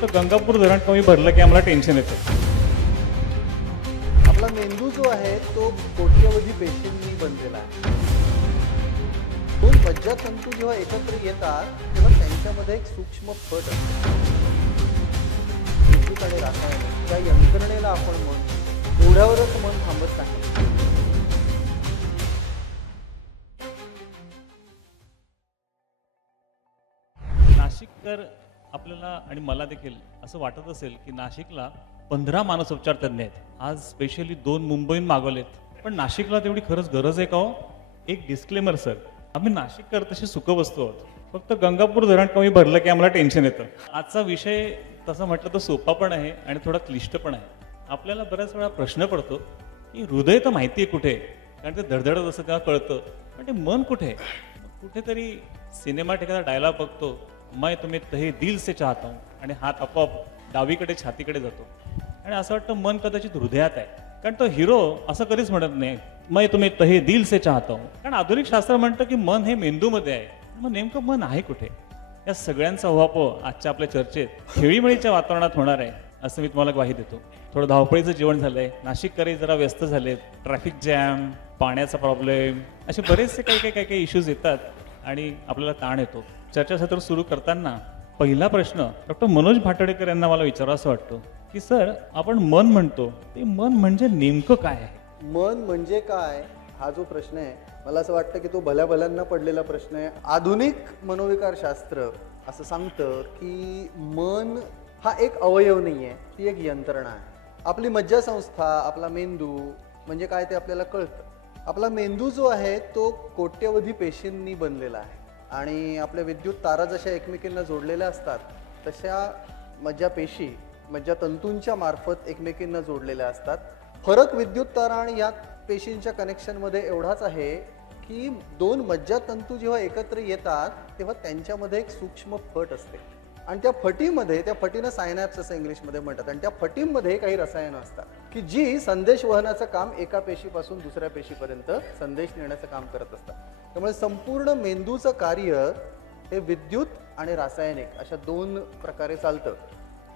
फक्त गंगापूर धरण कमी भरलं की आम्हाला टेन्शन येतं. आपला मेंदू जो आहे तो कोट्यवधी पेशींनी बनलेला आहे. दोन मज्जातंतू जेव्हा एकत्र येतात तेव्हा त्यांच्यामध्ये एक सूक्ष्म फट असते. विद्युत आणि रासायनिक त्या यंत्रणेला आपण मन, एवढ्यावरच मन थांबत नाही. नाशिककर आपल्याला आणि मला देखील असं वाटत असेल की नाशिकला 15 मानसोपचार तज्ञ आहेत. आज स्पेशली 2 मुंबईहून मागवलेत. पण नाशिकला तेवढी खरंच गरज आहे का हो? एक डिस्क्लेमर सर, आम्ही नाशिककर तशी सुखवस्तू आहोत. फक्त गंगापूर धरण कमी भरलं की आम्हाला टेन्शन येतं. आजचा विषय तसं म्हटलं तर सोपा पण आहे आणि थोडा क्लिष्ट पण आहे. आपल्याला बऱ्याच वेळा प्रश्न पडतो की हृदय तर माहिती आहे कुठे, कारण ते धडधडत असं तेव्हा कळतं, पण ते मन कुठे आहे? कुठेतरी सिनेमात एखादा डायलॉग बघतो, मैं तुम्हें तहे दिल से चाहता हूँ, आणि हात आपोआप डावीकडे छातीकडे जातो आणि असं वाटतं मन कदाचित हृदयात आहे. कारण तो हिरो असं कधीच म्हणत नाही मैं तुम्हें तहे दिल से चाहता हूँ, कारण आधुनिक शास्त्र म्हणतं की मन हे मेंदूमध्ये आहे. मग नेमकं मन आहे कुठे? या सगळ्यांचा उहापोह आजच्या आपल्या चर्चेत खेळीमेळीच्या वातावरणात होणार आहे असं मी तुम्हाला ग्वाही देतो. थोडं धावपळीचं जीवन झालंय, नाशिककरही जरा व्यस्त झालेत, ट्रॅफिक जॅम, पाण्याचा प्रॉब्लेम, असे बरेचसे काही इश्यूज येतात आणि आपल्याला ताण येतो. चर्चासत्र सुरू करताना पहिला प्रश्न डॉक्टर मनोज भाटडेकर यांना मला विचारावा असं वाटतो की सर, आपण मन म्हणतो, ते मन म्हणजे नेमकं काय आहे? मन म्हणजे काय हा जो प्रश्न आहे, मला असं वाटतं की तो भल्या भल्यांना पडलेला प्रश्न आहे. आधुनिक मनोविकार शास्त्र असं सांगतं की मन हा एक अवयव नाही आहे, ती एक यंत्रणा आहे. आपली मज्जासंस्था, आपला मेंदू म्हणजे काय ते आपल्याला कळतं. आपला मेंदू जो आहे तो कोट्यवधी पेशींनी बनलेला आहे आणि आपल्या विद्युत तारा जशा एकमेकींना जोडलेल्या असतात तशा मज्जापेशी मज्जातंतूंच्या मार्फत एकमेकींना जोडलेल्या असतात. फरक विद्युत तारा आणि या पेशींच्या कनेक्शनमध्ये एवढाच आहे की 2 मज्जातंतू जेव्हा एकत्र येतात तेव्हा त्यांच्यामध्ये एक सूक्ष्म फट असते आणि त्या फटीनं सायनॅप्स असं इंग्लिशमध्ये म्हणतात, आणि त्या फटीमध्ये काही रसायनं असतात की जी संदेश वहनाचं काम एका पेशीपासून दुसऱ्या पेशीपर्यंत संदेश नेण्याचं काम करत असतात. त्यामुळे संपूर्ण मेंदूचं कार्य हे विद्युत आणि रासायनिक अशा 2 प्रकारे चालतं.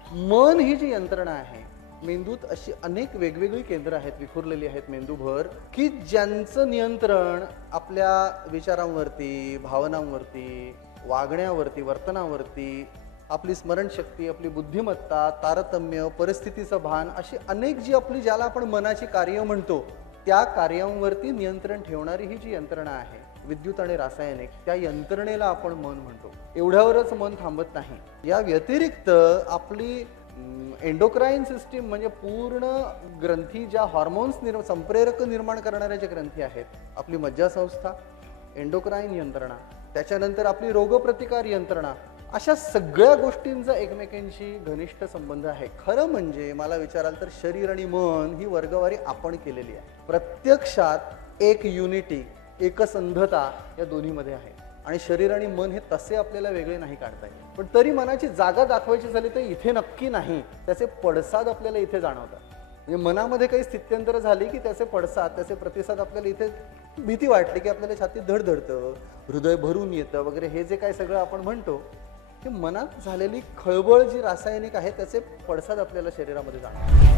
मन ही जी यंत्रणा आहे, मेंदूत अशी अनेक वेगवेगळी केंद्र आहेत, विखुरलेली आहेत मेंदूभर, की ज्यांचं नियंत्रण आपल्या विचारांवरती, भावनांवरती, वागण्यावरती, वर्तनावरती, आपली स्मरणशक्ती, आपली बुद्धिमत्ता, तारतम्य, परिस्थितीचं भान, अशी अनेक ज्याला आपण मनाची कार्य म्हणतो त्या कार्यांवरती नियंत्रण ठेवणारी ही जी यंत्रणा आहे विद्युत आणि रासायनिक, त्या यंत्रणेला आपण मन म्हणतो. एवढ्यावरच मन थांबत नाही. या व्यतिरिक्त आपली एंडोक्राईन सिस्टीम म्हणजे पूर्ण ग्रंथी, ज्या हॉर्मोन्स संप्रेरक निर्माण करणाऱ्या ज्या ग्रंथी आहेत, आपली मज्जासंस्था, एंडोक्राईन यंत्रणा, त्याच्यानंतर आपली रोगप्रतिकार यंत्रणा, अशा सगळ्या गोष्टींचा एकमेकांशी घनिष्ठ संबंध आहे. खरं म्हणजे मला विचाराल तर शरीर आणि मन ही वर्गवारी आपण केलेली आहे. प्रत्यक्षात एक युनिटी, एकसंधता या दोन्हीमध्ये आहे आणि शरीर आणि मन हे तसे आपल्याला वेगळे नाही काढता येत. पण तरी मनाची जागा दाखवायची झाली तर इथे नक्की नाही, त्याचे पडसाद आपल्याला इथे जाणवतात. म्हणजे मनामध्ये काही स्थित्यंतर झाली की त्याचे पडसाद, त्याचे प्रतिसाद आपल्याला इथे, भीती वाटली की आपल्याला छातीत धडधडतं, हृदय भरून येतं वगैरे, हे जे काय सगळं आपण म्हणतो ते मनात झालेली खळबळ जी रासायनिक आहे त्याचे पडसाद आपल्याला शरीरामध्ये जाणवतात.